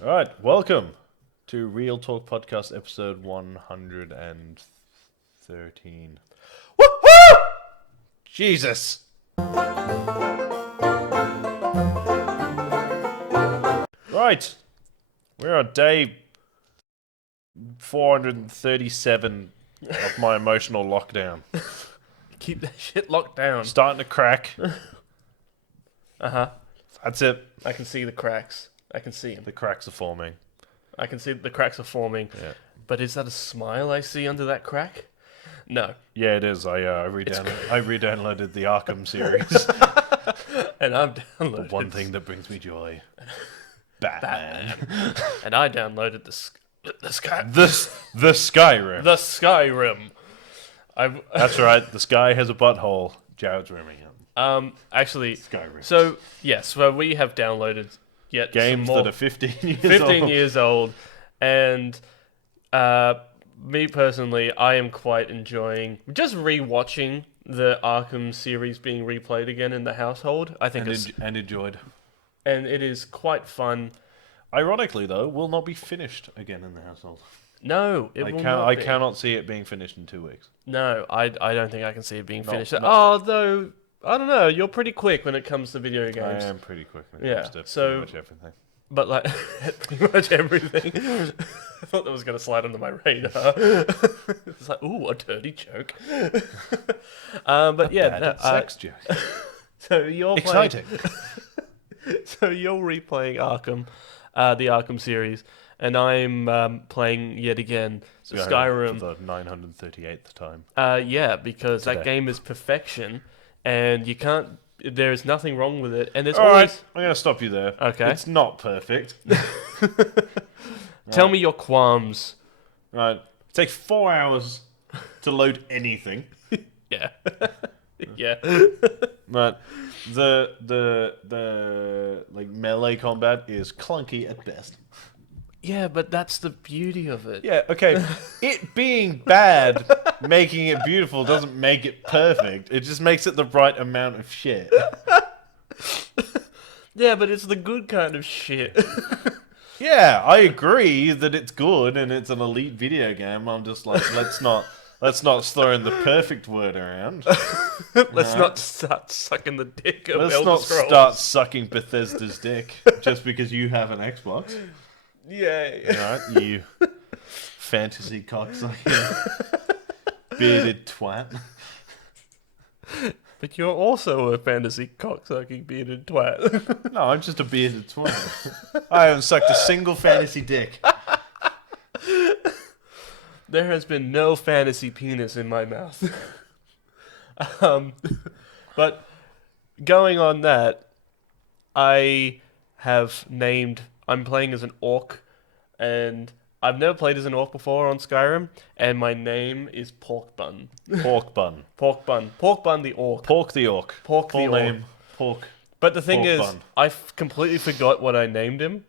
All right, welcome to Real Talk Podcast episode 113. Woo-hoo! Jesus! Right, we're on day 437 of my emotional lockdown. Keep that shit locked down. Starting to crack. Uh-huh. That's it. I can see the cracks. I can see them. The cracks are forming. I can see the cracks are forming. Yeah. But is that a smile I see under that crack? No. Yeah, it is. I re-downloaded the Arkham series. And I've downloaded... The one thing that brings me joy. Batman. And I downloaded the Skyrim. The Skyrim. The Skyrim. That's right. The sky has a butthole. Jared's rimming it. Actually... Skyrim. So, yes, well, we have downloaded yet games some more, that are 15 years 15 old. years old. And... me personally, I am quite enjoying just rewatching the Arkham series being replayed again in the household. I think And enjoyed. and it is quite fun. Ironically, though, will not be finished again in the household. No, it will not I be. cannot see it being finished in 2 weeks. No, I don't think I can see it being No, finished. no. Although I don't know, you're pretty quick when it comes to video games. I am pretty quick when it Yeah, comes to so- pretty much everything. But like pretty much everything. I thought that was going to slide under my radar. It's like, ooh, a dirty joke. But yeah, no, Sex joke. so you're Exciting. So you're replaying Arkham, the Arkham series, and I'm playing yet again Skyrim. For the 938th time. Yeah, because that Today. game is perfection, and you can't. There is nothing wrong with it, and there's All always. right, I'm going to stop you there. Okay. It's not perfect. Tell me your qualms. Right. It takes 4 hours to load anything. Yeah. Yeah. But the like melee combat is clunky at best. Yeah, but that's the beauty of it. Yeah, okay. It being bad, making it beautiful doesn't make it perfect. It just makes it the right amount of shit. Yeah, but it's the good kind of shit. Yeah, I agree that it's good and it's an elite video game. I'm just like, let's not throw the perfect word around. Let's not start sucking the dick of Let's Elder not Scrolls. start sucking Bethesda's dick just because you have an Xbox. Yeah. Right, you fantasy cocksucker, bearded twat. But you're also a fantasy cocksucking bearded twat. No, I'm just a bearded twat. I haven't sucked a single fantasy dick. There has been no fantasy penis in my mouth. But going on that, I'm playing as an orc, and I've never played as an orc before on Skyrim, and my name is Pork Bun. Pork bun. Pork Bun. Pork Bun the orc. Pork the orc. Pork Full the orc. name. Pork. But the thing Pork is, Bun. I completely forgot what I named him.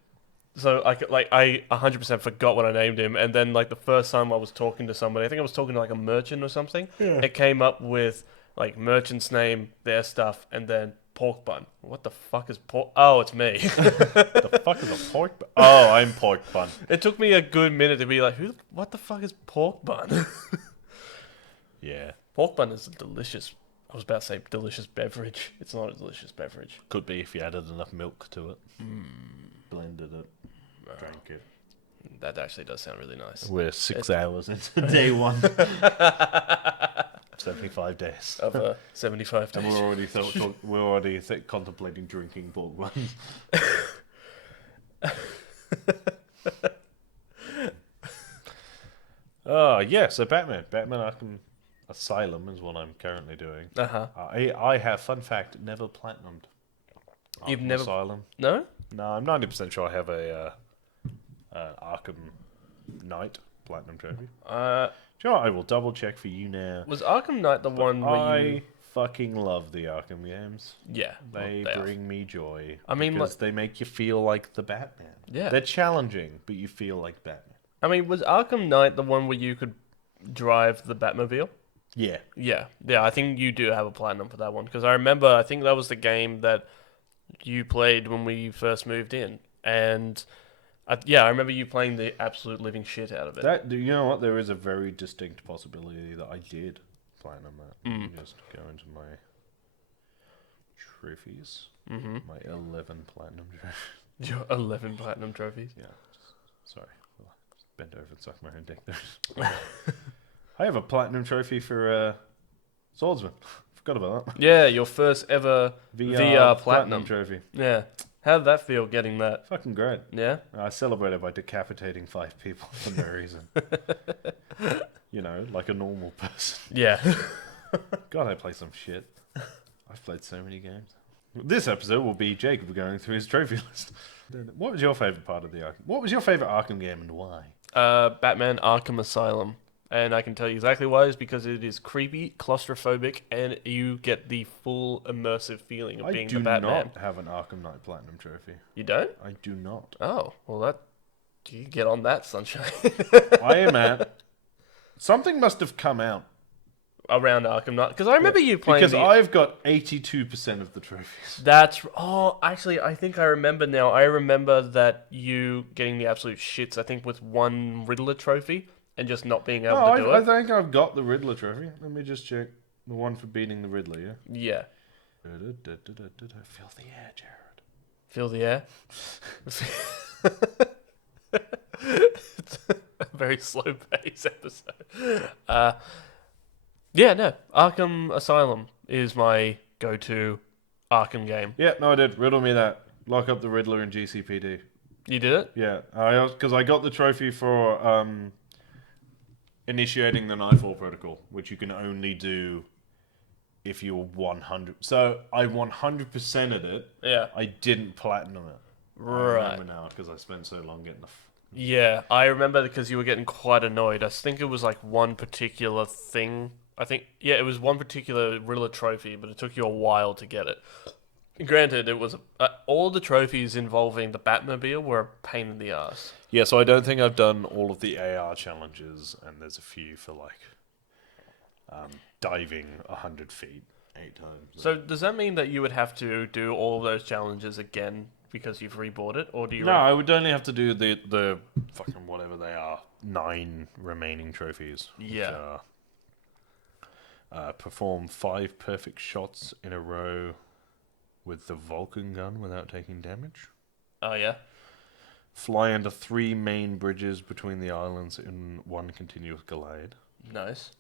So I 100% forgot what I named him, and then like the first time I was talking to somebody, I think I was talking to like a merchant or something. Yeah. It came up with like merchant's name, their stuff, and then Pork Bun. What the fuck is pork? Oh, it's me. The fuck is a pork bun? Oh, I'm pork bun. It took me a good minute to be like, what the fuck is Pork Bun? Yeah. Pork Bun is a delicious. I was about to say delicious beverage. It's not a delicious beverage. Could be if you added enough milk to it. Blended it. Drank it. That actually does sound really nice. We're 6 hours into day one. 75 days. Of 75 And days. we're already contemplating drinking pork buns. Oh, yeah, so Batman Arkham Asylum is what I'm currently doing. Uh-huh. I have, fun fact, never platinumed You've Arkham never- Asylum. No? No, I'm 90% sure I have a Arkham Knight Platinum Trophy. Do you know what? I will double check for you now. Was Arkham Knight the one where I you... fucking love the Arkham games. Yeah. They are. bring me joy. I mean, because they make you feel like the Batman. Yeah. They're challenging, but you feel like Batman. I mean, was Arkham Knight the one where you could drive the Batmobile? Yeah. Yeah. Yeah, I think you do have a platinum for that one. Because I remember, I think that was the game that you played when we first moved in. And Yeah, I remember you playing the absolute living shit out of it. That you know what? There is a very distinct possibility that I did platinum that. Let me just go into my trophies. Mm-hmm. My 11 platinum trophies. Your 11 platinum trophies. Yeah. Sorry. Bend over and suck my own dick there. I have a platinum trophy for Swordsman. Forgot about that. Yeah, your first ever VR platinum trophy. Yeah. How did that feel getting that? Fucking great. Yeah? I celebrated by decapitating 5 people for no reason. You know, like a normal person. Yeah. God, I play some shit. I've played so many games. This episode will be Jacob going through his trophy list. What was your favourite part of the Arkham? What was your favourite Arkham game and why? Batman Arkham Asylum. And I can tell you exactly why. It's because it is creepy, claustrophobic, and you get the full immersive feeling of being the Batman. I do not have an Arkham Knight Platinum trophy. You don't? I do not. Oh, well, you get on that, sunshine. I am at... Something must have come out. Around Arkham Knight. Because I remember you playing Because I've got 82% of the trophies. Actually, I think I remember now. I remember that you getting the absolute shits, I think, with one Riddler trophy. And just not being able to do it. I think I've got the Riddler trophy. Let me just check. The one for beating the Riddler, yeah? Yeah. Feel the air, Jared. Feel the air? It's a very slow pace episode. Yeah, no. Arkham Asylum is my go-to Arkham game. Yeah, no, I did. Riddle me that. Lock up the Riddler in GCPD. You did it? Yeah. Because I got the trophy for... initiating the Nightfall Protocol, which you can only do if you're 100. So I 100%ed it. Yeah. I didn't platinum it. Right. I remember now because I spent so long getting the. Yeah, I remember because you were getting quite annoyed. I think it was like one particular thing. It was one particular Riddler trophy, but it took you a while to get it. Granted, it was all the trophies involving the Batmobile were a pain in the ass. Yeah, so I don't think I've done all of the AR challenges, and there's a few for like diving 100 feet 8 times. So does that mean that you would have to do all of those challenges again because you've rebought it, or do you? No, I would only have to do the fucking whatever they are 9 remaining trophies. Yeah. Perform 5 perfect shots in a row with the Vulcan gun without taking damage. Oh yeah. Fly under 3 main bridges between the islands in one continuous glide. Nice.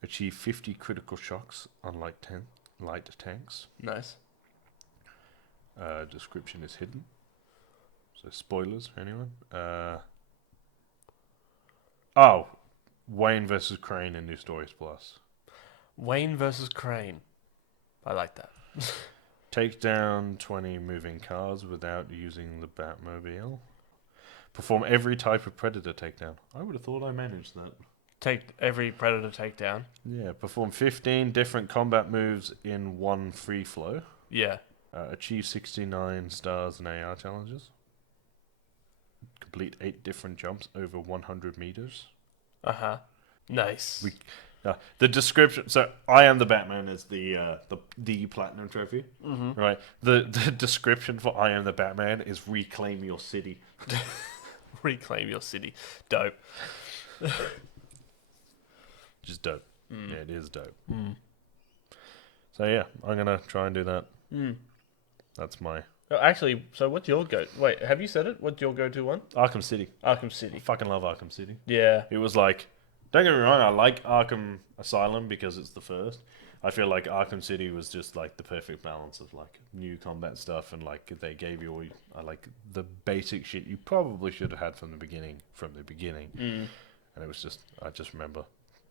Achieve 50 critical shocks on light tanks. Nice. Description is hidden. So spoilers for anyone. Wayne versus Crane in New Stories Plus. Wayne versus Crane. I like that. Take down 20 moving cars without using the Batmobile. Perform every type of Predator takedown. I would have thought I managed that. Take every Predator takedown. Yeah, perform 15 different combat moves in one free flow. Yeah. Achieve 69 stars in AR challenges. Complete 8 different jumps over 100 meters. Uh-huh. Nice. The description. So I am the Batman is the platinum trophy, right? The description for I am the Batman is reclaim your city. Reclaim your city. Dope. Just dope. Yeah, it is dope. So yeah, I'm gonna try and do that. That's my Oh, actually, so what's your go? Wait, have you said it? What's your go-to one? Arkham City. Arkham City. I fucking love Arkham City. Yeah. It was like, don't get me wrong, I like Arkham Asylum because it's the first. I feel like Arkham City was just like the perfect balance of like new combat stuff and like they gave you all like the basic shit you probably should have had from the beginning. And it was just, I just remember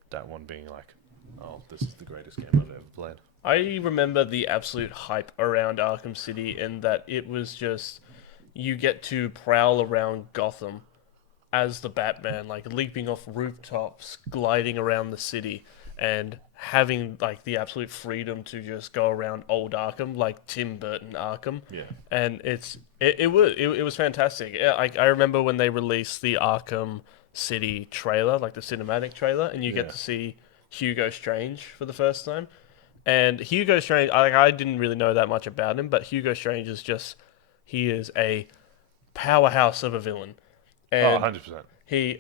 that one being like, oh, this is the greatest game I've ever played. I remember the absolute hype around Arkham City in that it was just, you get to prowl around Gotham as the Batman, like leaping off rooftops, gliding around the city, and having like the absolute freedom to just go around old Arkham, like Tim Burton Arkham. Yeah. And it was fantastic. I remember when they released the Arkham City trailer, like the cinematic trailer, and you get to see Hugo Strange for the first time. And Hugo Strange, I didn't really know that much about him, but Hugo Strange is just, he is a powerhouse of a villain. Oh, And 100%. he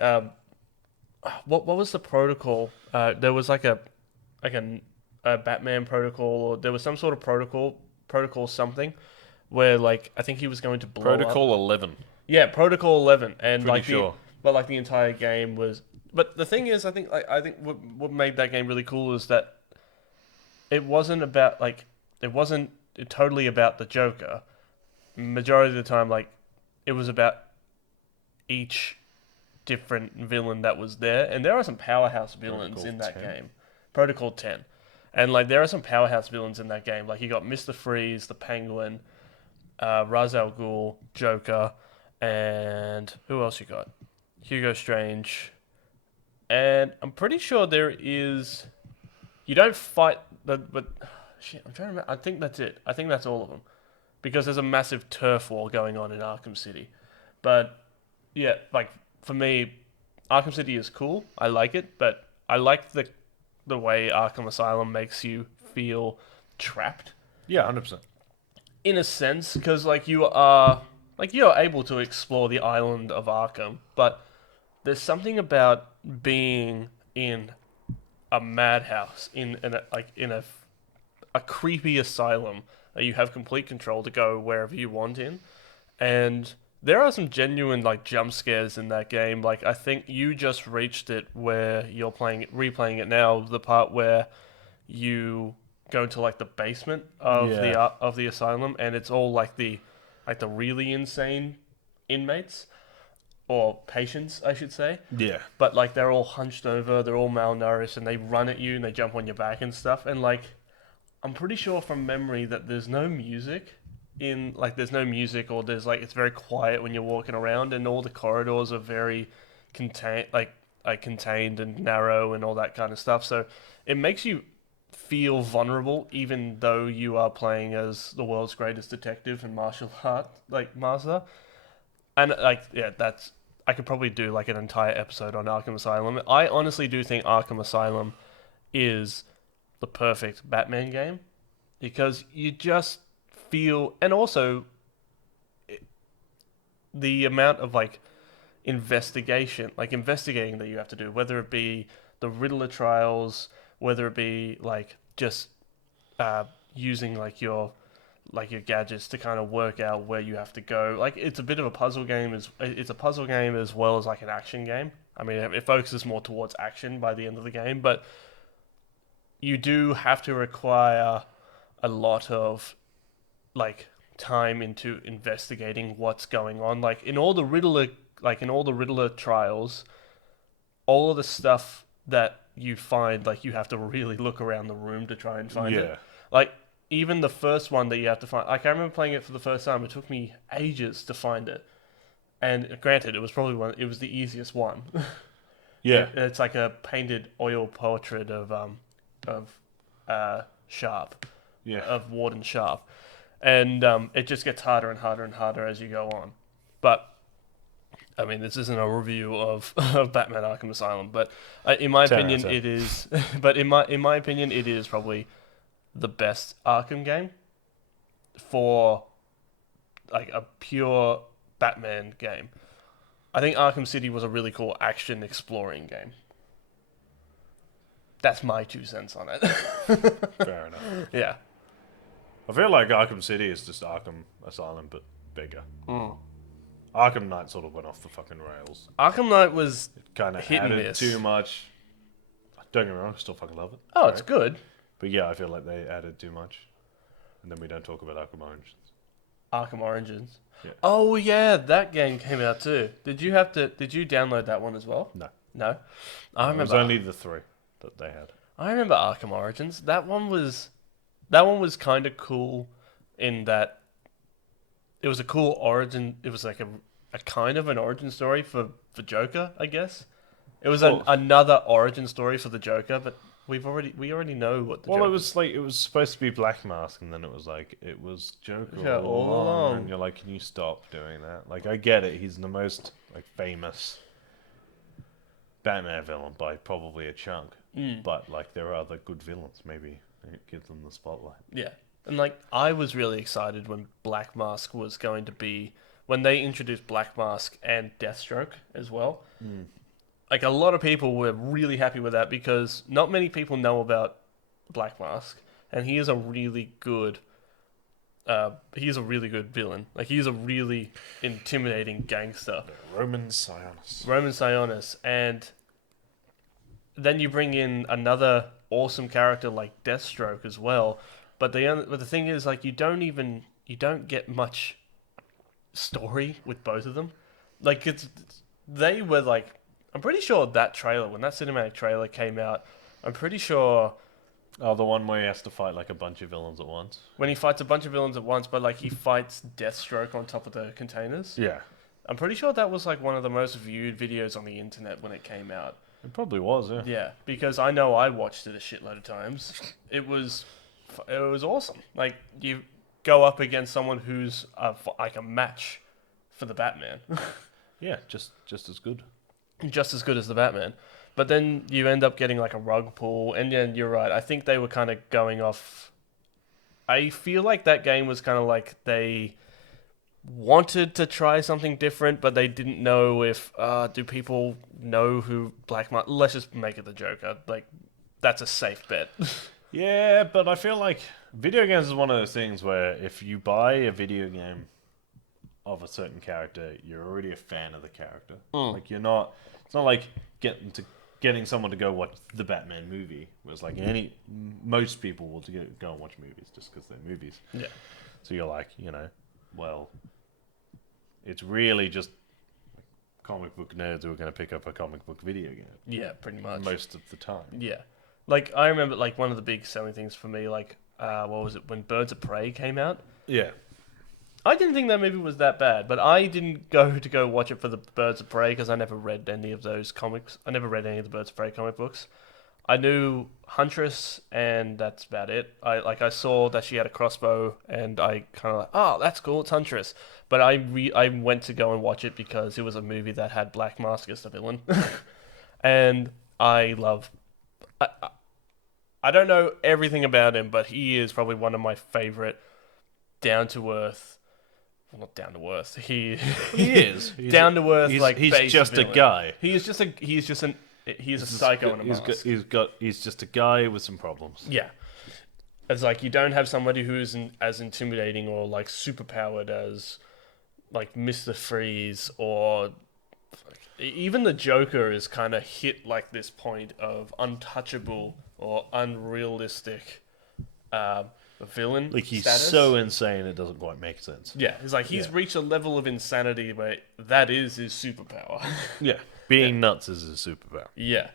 what was the protocol? There was like a Batman protocol, or there was some sort of protocol something where like I think he was going to blow up. Protocol 11. Yeah, Protocol 11, and Pretty like the sure. but like the entire game was. But the thing is, I think what made that game really cool is that it wasn't about like it wasn't totally about the Joker. Majority of the time, like it was about each different villain that was there, and there are some powerhouse villains Protocol in that 10? game. Protocol 10. And like there are some powerhouse villains in that game. Like you got Mr. Freeze, the Penguin, Ra's al Ghul, Joker, and who else you got? Hugo Strange. And I'm pretty sure there is. You don't fight the. But. Shit, I'm trying to remember. I think that's it. I think that's all of them. Because there's a massive turf war going on in Arkham City. But, yeah, like, for me, Arkham City is cool. I like it. But I like the way Arkham Asylum makes you feel trapped Yeah, 100%. in a sense, because like you are able to explore the island of Arkham, but there's something about being in a madhouse in a creepy asylum that you have complete control to go wherever you want in, and there are some genuine like jump scares in that game. Like I think you just reached it where you're replaying it now, the part where you go into like the basement Yeah. of the asylum, and it's all like the really insane inmates or patients, I should say. Yeah. But like they're all hunched over, they're all malnourished, and they run at you and they jump on your back and stuff. And like I'm pretty sure from memory that there's no music there's no music, or there's like it's very quiet when you're walking around, and all the corridors are very contained like contained and narrow and all that kind of stuff. So it makes you feel vulnerable even though you are playing as the world's greatest detective and martial art like master. And like yeah, that's I could probably do like an entire episode on Arkham Asylum. I honestly do think Arkham Asylum is the perfect Batman game because you just feel, and also the amount of like investigating that you have to do, whether it be the Riddler trials, whether it be like just using like your gadgets to kind of work out where you have to go. Like it's a bit of a puzzle game. It's a puzzle game as well as like an action game. I mean, it focuses more towards action by the end of the game, but you do have to require a lot of like time into investigating what's going on. Like in all the Riddler trials, all of the stuff that you find, like you have to really look around the room to try and find it. Yeah. Like even the first one that you have to find, like I remember playing it for the first time. It took me ages to find it, and granted, it was the easiest one. Yeah. It's like a painted oil portrait of Sharp, Yeah. of Warden Sharp, and it just gets harder and harder and harder as you go on. But I mean, this isn't a review of Batman Arkham Asylum, but in my 10 out of opinion, 10. it is. But in my opinion, it is probably the best Arkham game for like a pure Batman game. I think Arkham City was a really cool action exploring game. That's my 2 cents on it. Fair enough. Yeah. I feel like Arkham City is just Arkham Asylum, but bigger. Mm. Arkham Knight sort of went off the fucking rails. Arkham Knight was Kind of hit and added miss. too much. Don't get me wrong, I still fucking love it. Oh, it's good. But yeah, I feel like they added too much. And then we don't talk about Arkham Origins. Arkham Origins. Yeah. Oh yeah, that game came out too. Did you download that one as well? No. No. It was only the 3 that they had. I remember Arkham Origins. That one was kind of cool in that it was a cool origin. It was like a kind of an origin story for Joker, I guess. It was Well- another origin story for the Joker, but we already know what the Well, Joker. it was supposed to be Black Mask, and then it was Joker Yeah, all along. and you're like, can you stop doing that? Like, I get it, he's the most like famous Batman villain by probably a chunk, but like there are other good villains. Maybe it gives them the spotlight. Yeah. And like I was really excited when Black Mask was going to be when they introduced Black Mask and Deathstroke as well. Mm. Like a lot of people were really happy with that because not many people know about Black Mask, and he is a really good. He's a really good villain. Like he's a really intimidating gangster. Roman Sionis. Roman Sionis, and then you bring in another awesome character like Deathstroke as well. But the thing is, like, you don't get much story with both of them. Like they were like, I'm pretty sure that trailer, when that cinematic trailer came out, I'm pretty sure Oh, the one where he has to fight like a bunch of villains at once. when he fights a bunch of villains at once, but like he fights Deathstroke on top of the containers. Yeah, I'm pretty sure that was like one of the most viewed videos on the internet when it came out. it probably was. Yeah. Yeah, because I know I watched it a shitload of times. It was awesome. Like you go up against someone who's like a match for the Batman, Yeah, just as good. just as good as the Batman. But then you end up getting like a rug pull, and then you're right. I think they were kind of going off. I feel like that game was kind of like they wanted to try something different, but they didn't know if do people know who Black Mask. Let's just make it the Joker. Like that's a safe bet. Yeah, but I feel like video games is one of those things where if you buy a video game of a certain character, you're already a fan of the character. Like you're not. It's not like getting someone to go watch the Batman movie. Whereas like most people will go and watch movies just because they're movies. Yeah. So you're like, well, it's really just comic book nerds who are going to pick up a comic book video game Yeah, pretty much. most of the time. Yeah. Like, I remember, like, one of the big selling things for me, like, what was it, when Birds of Prey came out? Yeah. I didn't think that movie was that bad, but I didn't go watch it for the Birds of Prey because I never read any of those comics. I never read any of the Birds of Prey comic books. I knew Huntress, and that's about it. I saw that she had a crossbow, and I kind of like, oh, that's cool, it's Huntress. But I went to go and watch it because it was a movie that had Black Mask as the villain, and I love. I don't know everything about him, but he is probably one of my favorite down to earth. Well, not down to earth. He is. down to earth. He's base just villain. a guy. He's a psycho in a mask. He's just a guy with some problems. Yeah. It's like you don't have somebody who isn't as intimidating or like superpowered as like Mr. Freeze or even the Joker is kind of hit like this point of untouchable or unrealistic villain. Like he's status. so insane it doesn't quite make sense. Yeah, it's like he's reached a level of insanity where that is his superpower. Yeah. Being nuts is his superpower. Yeah.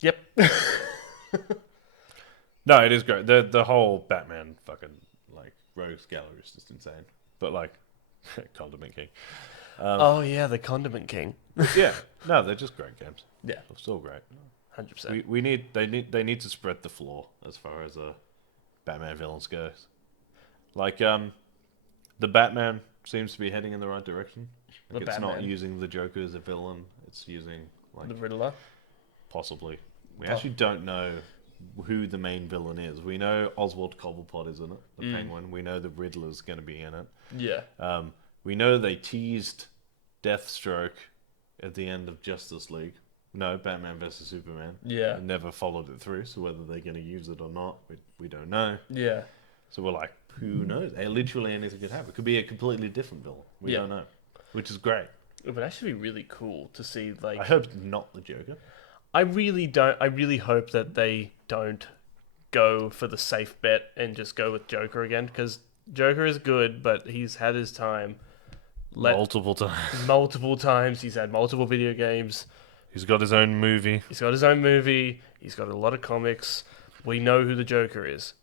Yep. No, it is great. The whole Batman fucking like rogues gallery is just insane. But like Condiment King. Oh yeah, the Condiment King. Yeah. No, they're just great games. Yeah, They're still great. 100%. They need to spread the floor as far as Batman villains goes. Like the Batman seems to be heading in the right direction. Like it's not using the Joker as a villain. It's using like The Riddler. possibly. We actually don't know who the main villain is. We know Oswald Cobblepot is in it, the Penguin. We know the Riddler's going to be in it. Yeah. We know they teased Deathstroke at the end of Justice League. No, Batman vs Superman. Yeah. And never followed it through. So whether they're going to use it or not, we don't know. Yeah. So we're like, who knows? Literally anything could happen. It could be a completely different villain. We don't know, which is great. It would actually be really cool to see. Like, I hope not the Joker. I really don't. I really hope that they don't go for the safe bet and just go with Joker again because Joker is good, but he's had his time. Multiple times. Multiple times. He's had multiple video games. He's got his own movie. He's got his own movie. He's got a lot of comics. We know who the Joker is.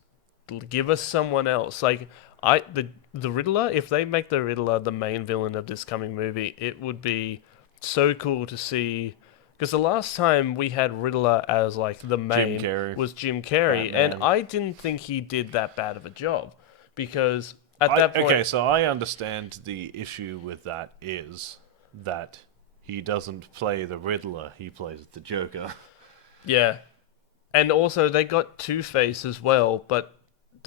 Give us someone else. Like the Riddler. If they make the Riddler the main villain of this coming movie, it would be so cool to see. Because the last time we had Riddler as like the main was Jim Carrey, Batman. and I didn't think he did that bad of a job. Because at that point, okay, so I understand the issue with that is that he doesn't play the Riddler; he plays the Joker. yeah, and also they got Two-Face as well, but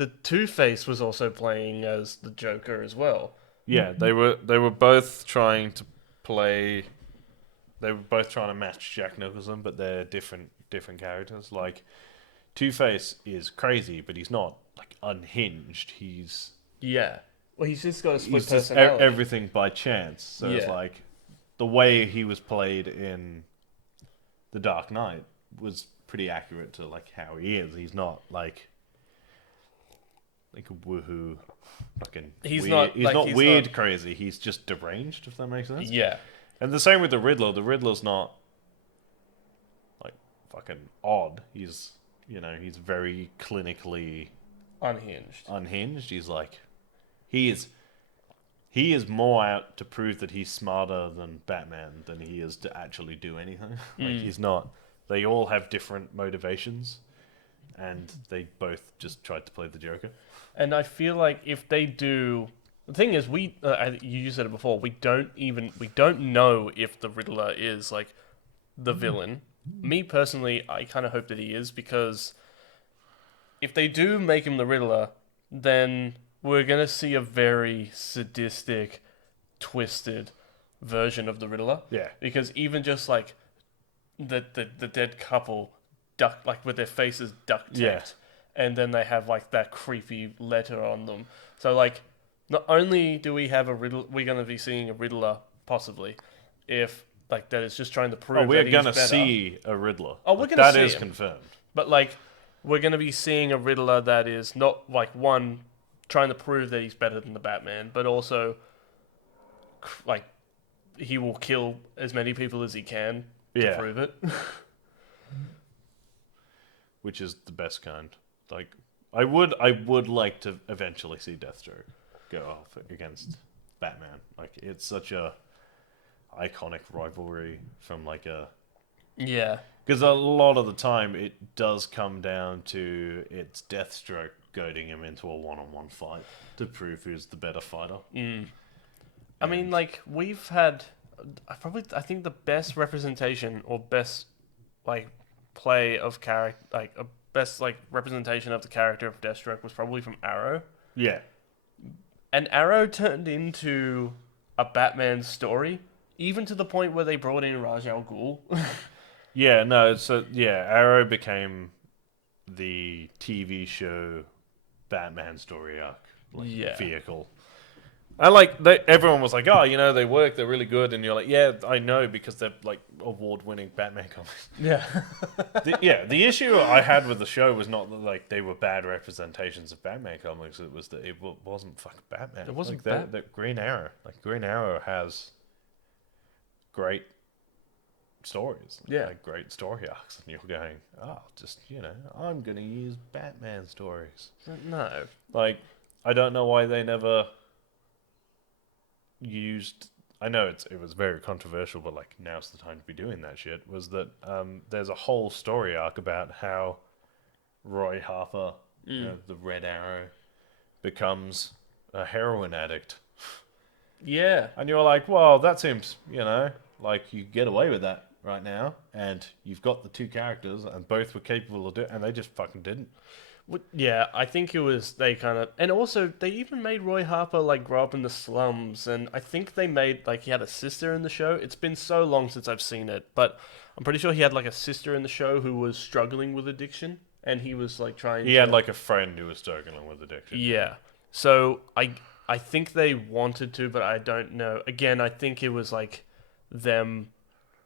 the Two-Face was also playing as the Joker as well. Yeah, they were both trying to play. They were both trying to match Jack Nicholson, but they're different characters. Like Two-Face is crazy, but he's not like unhinged. Yeah. Well, he's just got a split He's just personality. everything by chance. So it's Yeah. like the way he was played in The Dark Knight was pretty accurate to like how he is. He's not like a woohoo fucking He's weird. not, He's like, not he's weird not- crazy. He's just deranged, if that makes sense. Yeah. And the same with the Riddler. The Riddler's not like fucking odd. He's he's very clinically Unhinged. unhinged. He is more out to prove that he's smarter than Batman than he is to actually do anything. Like he's not. They all have different motivations, and they both just tried to play the Joker. And I feel like if they do, the thing is, you said it before. We don't know if the Riddler is like the villain. Me personally, I kind of hope that he is, because if they do make him the Riddler, then we're gonna see a very sadistic, twisted version of the Riddler. Yeah. Because even just like the dead couple with their faces duct taped, Yeah. and then they have like that creepy letter on them. So like, not only do we have we're gonna be seeing a Riddler possibly, if like that is just trying to prove We're that he's gonna better. see a Riddler. Oh, we're Like, gonna that see is him. confirmed. But like, we're gonna be seeing a Riddler that is not like one trying to prove that he's better than the Batman, but also like he will kill as many people as he can to Yeah. prove it. Which is the best kind. Like, I would like to eventually see Deathstroke go off against Batman. Like, it's such a iconic rivalry from like a. Yeah. Because a lot of the time it does come down to it's Deathstroke goading him into a one-on-one fight to prove who's the better fighter. I mean, like, we've had I think the best representation or best like play of character, like a best like representation of the character of Deathstroke was probably from Arrow. Yeah. And Arrow turned into a Batman story, even to the point where they brought in Ra's al Ghul. Yeah, no, Arrow became the TV show Batman story arc vehicle. And like everyone was like, "Oh, they work, they're really good," and you're like, "Yeah, I know because they're like award-winning Batman comics." Yeah. The issue I had with the show was not that like they were bad representations of Batman comics. It was that it wasn't fucking Batman. It wasn't that Green Arrow. Like Green Arrow has great stories. Yeah. Like great story arcs, and you're going, "Oh, just I'm gonna use Batman stories." No. Like, I don't know why they never used. I know it was very controversial, but like now's the time to be doing that shit. Was that there's a whole story arc about how Roy Harper, the Red Arrow, becomes a heroin addict, Yeah. and you're like, well, that seems like you get away with that right now, and you've got the two characters, and both were capable of doing, and they just fucking didn't. Yeah, I think it was they kind of, and also they even made Roy Harper like grow up in the slums, and I think they made like he had a sister in the show. It's been so long since I've seen it, but I'm pretty sure he had like a sister in the show who was struggling with addiction, and he was like trying. He had like a friend who was struggling with addiction. Yeah, so I think they wanted to, but I don't know. Again, I think it was like them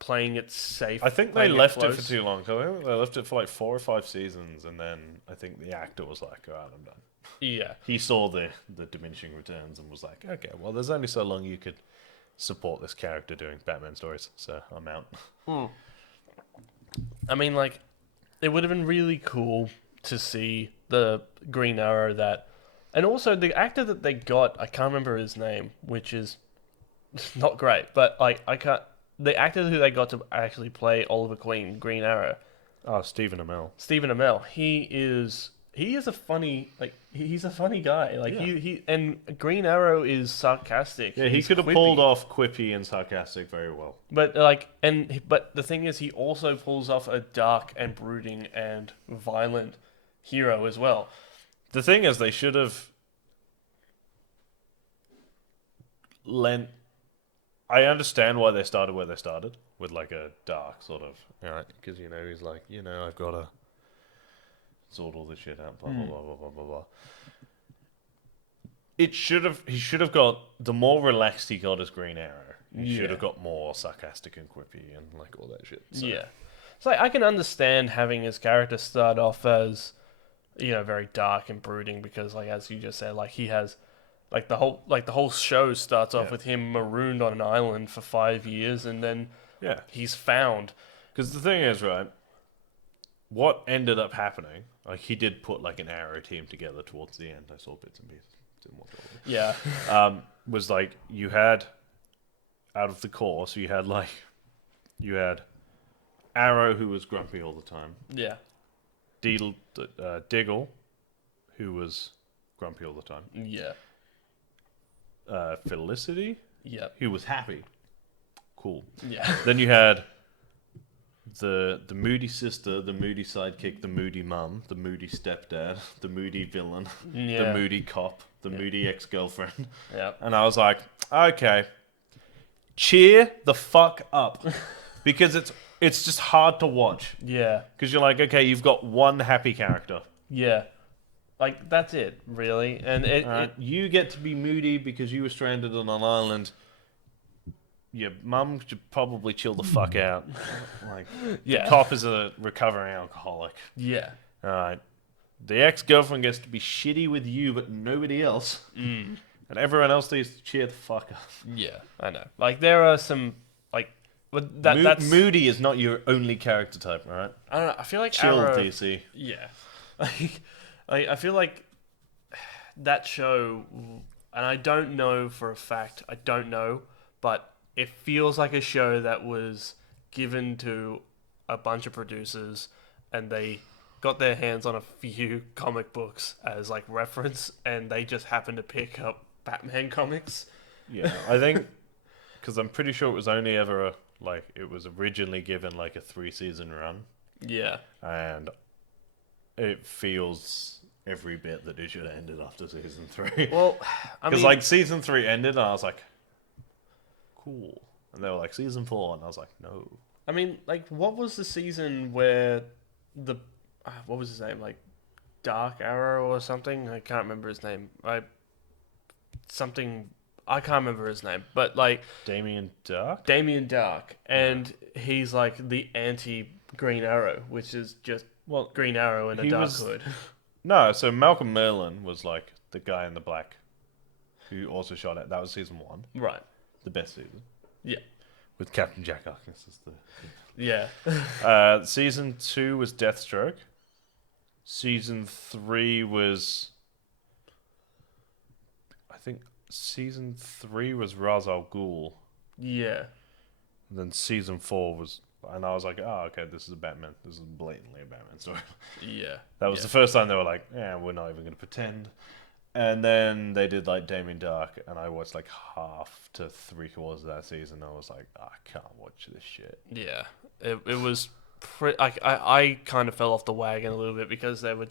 playing it safe. I think they playing left it for close. too long. I think they left it for like 4 or 5 seasons, and then I think the actor was like, "All right, I'm done." Yeah. He saw the diminishing returns and was like, "Okay, well, there's only so long you could support this character doing Batman stories, so I'm out." I mean, like, it would have been really cool to see the Green Arrow that, and also the actor that they got, I can't remember his name, which is not great, but like the actor who they got to actually play Oliver Queen, Green Arrow, Oh, Stephen Amell. Stephen Amell, he is a funny, like, he's a funny guy, like Yeah. he and Green Arrow is sarcastic. Yeah, he He's could have quippy. pulled off quippy and sarcastic very well. But but the thing is, he also pulls off a dark and brooding and violent hero as well. The thing is, they should have lent. I understand why they started where they started, with like a dark sort of, right? Because he's like, I've got to sort all this shit out, blah blah blah blah blah blah blah. He should have got, the more relaxed he got as Green Arrow, he should have got more sarcastic and quippy and like all that shit. So. Yeah. It's like I can understand having his character start off as, very dark and brooding because, like, as you just said, like he has, like the whole show starts off with him marooned on an island for 5 years and then he's found. Because the thing is, right, what ended up happening, like he did put like an Arrow team together towards the end. I saw bits and pieces. Didn't watch all of it. Yeah. Was like you had, out of the core, so you had Arrow, who was grumpy all the time. Yeah. Diggle, who was grumpy all the time. Yeah. Felicity, Yeah. who was happy. Cool. Yeah. Then you had the moody sister, the moody sidekick, the moody mum, the moody stepdad, the moody villain, the moody cop, the moody ex-girlfriend. Yeah. And I was like, okay, cheer the fuck up. Because it's just hard to watch. Yeah. Because you're like, okay, you've got one happy character. Yeah. Like, that's it, really. And you get to be moody because you were stranded on an island. Your mum should probably chill the fuck out. Like, the cop is a recovering alcoholic. Yeah. All right. The ex-girlfriend gets to be shitty with you, but nobody else. And everyone else needs to cheer the fuck up. Yeah, I know. Like, there are some, like... that's moody is not your only character type, all right? I don't know. I feel like Chill, Arrow... DC. Yeah. I feel like that show... And I don't know for a fact. I don't know. But it feels like a show that was given to a bunch of producers and they got their hands on a few comic books as like reference and they just happened to pick up Batman comics. Yeah, I think because I'm pretty sure it was only ever it was originally given like a 3-season run. Yeah. And it feels every bit that it should have ended after season 3. Well, I mean, because season 3 ended and I was like, cool. And they were like, season 4, and I was like, no. I mean, like, what was the season where what was his name? Like, Dark Arrow or something? I can't remember his name. I can't remember his name. But, like... Damien Dark? Damien Dark. And he's, like, the anti-Green Arrow, which is just Green Arrow in a dark hood. No, so Malcolm Merlin was, like, the guy in the black who also shot it. That was season 1. Right. The best season. Yeah. With Captain Jack Harkness as the... Yeah. Season 2 was Deathstroke. Season 3 was... I think season 3 was Ra's al Ghul. Yeah. And then season 4 was... And I was like, oh, okay, this is a Batman. This is blatantly a Batman story. Yeah. That was the first time they were like, yeah, we're not even going to pretend. And then they did like Damien Dark, and I watched like half to 3/4 of that season. I was like, I can't watch this shit. Yeah, it was. I kind of fell off the wagon a little bit because they were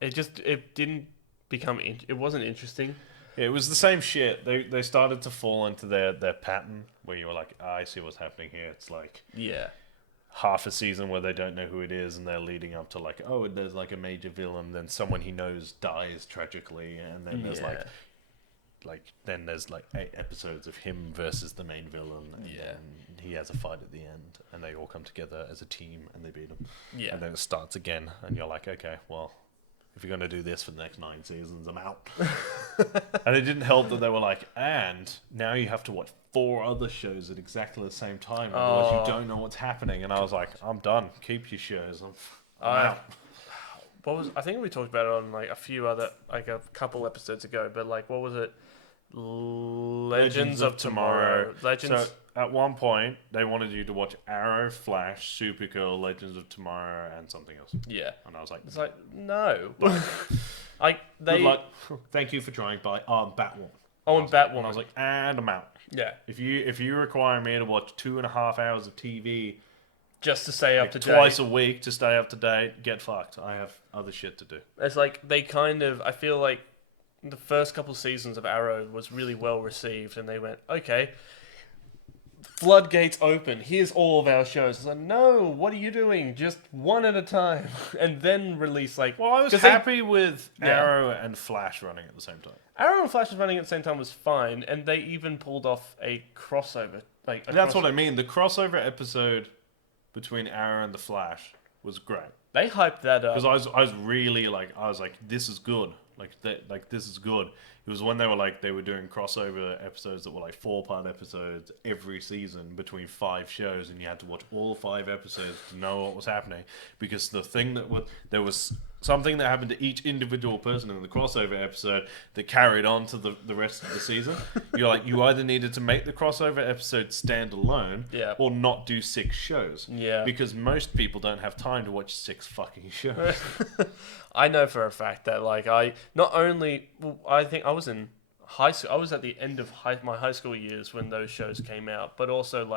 it didn't become it wasn't interesting. Yeah, it was the same shit. They started to fall into their pattern where you were like, I see what's happening here. It's like half a season where they don't know who it is, and they're leading up to like, oh, there's like a major villain, then someone he knows dies tragically, and then there's then there's like 8 episodes of him versus the main villain, and then he has a fight at the end, and they all come together as a team and they beat him. Yeah, and then it starts again, and you're like, okay, well, if you're going to do this for the next 9 seasons, I'm out. And it didn't help that they were like, and now you have to watch 4 other shows at exactly the same time, otherwise you don't know what's happening. And I was like, I'm done. Keep your shows. I'm out. I think we talked about it on like a couple episodes ago, but like, what was it? Legends of Tomorrow. So at one point, they wanted you to watch Arrow, Flash, Supergirl, Legends of Tomorrow, and something else. Yeah. And I was like, it's like, no. Thank you for trying, but Batwoman. Oh, and Batwoman. And I was like, and I'm out. Yeah. If you require me to watch 2.5 hours of TV just to stay up to date. Twice a week to stay up to date. Get fucked. I have other shit to do. It's like they kind of. I feel like the first couple seasons of Arrow was really well received, and they went, okay, floodgates open. Here's all of our shows. It's like, no, what are you doing? Just one at a time, and then release like. Well, I was 'cause happy with Yeah. Arrow and Flash running at the same time. Arrow and Flash was running at the same time was fine, and they even pulled off a crossover. Like And that's what I mean. The crossover episode between Arrow and the Flash was great they hyped that up. because I was really like this is good. This is good. It was when they were doing crossover episodes that were like 4-part episodes every season between 5 shows, and you had to watch all 5 episodes to know what was happening. Because the thing there was something that happened to each individual person in the crossover episode that carried on to the rest of the season. You either needed to make the crossover episode stand alone, Yeah. or not do 6 shows. Yeah. Because most people don't have time to watch 6 fucking shows. I know for a fact that I think I was in high school. I was at the end of my high school years when those shows came out, but also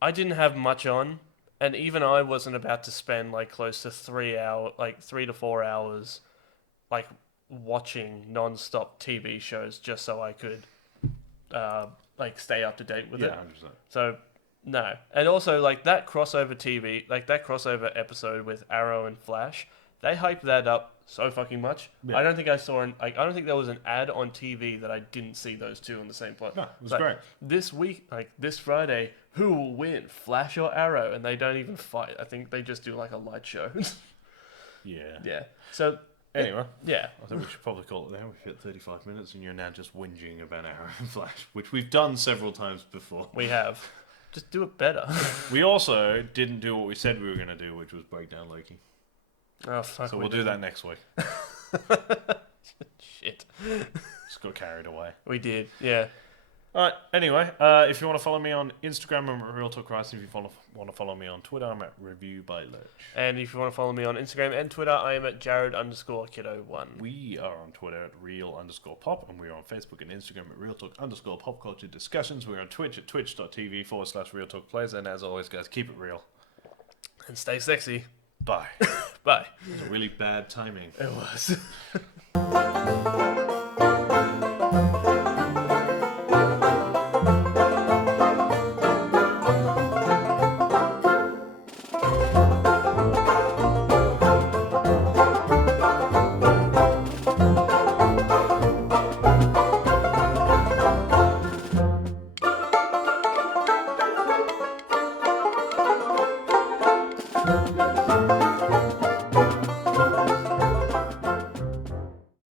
I didn't have much on, and even I wasn't about to spend close to 3 to 4 hours watching non-stop TV shows just so I could stay up to date with Yeah, it. 100%. So no, and also that crossover TV, that crossover episode with Arrow and Flash, they hyped that up so fucking much. Yeah. I don't think I saw I don't think there was an ad on TV that I didn't see those two on the same plot. No, it was great. This week, this Friday, who will win, Flash or Arrow? And they don't even fight. I think they just do a light show. Yeah. Yeah. So Anyway, yeah. I think we should probably call it there. We've hit 35 minutes, and you're now just whinging about Arrow and Flash, which we've done several times before. We have. Just do it better. We also didn't do what we said we were going to do, which was break down Loki. Oh fuck. So we'll do that next week. Shit. Just got carried away. We did. Yeah. Alright, anyway, if you want to follow me on Instagram, I'm at Real Talk Christ. If you want to follow me on Twitter, I'm at Review by Lurch. And if you want to follow me on Instagram and Twitter, I am at Jared_Kiddo1. We are on Twitter at Real_Pop, and we're on Facebook and Instagram at Real Talk_PopCultureDiscussions. We're on Twitch at twitch.tv/Real Talk Plays, and as always, guys, keep it real. And stay sexy. Bye. Bye. It was a really bad timing. It was.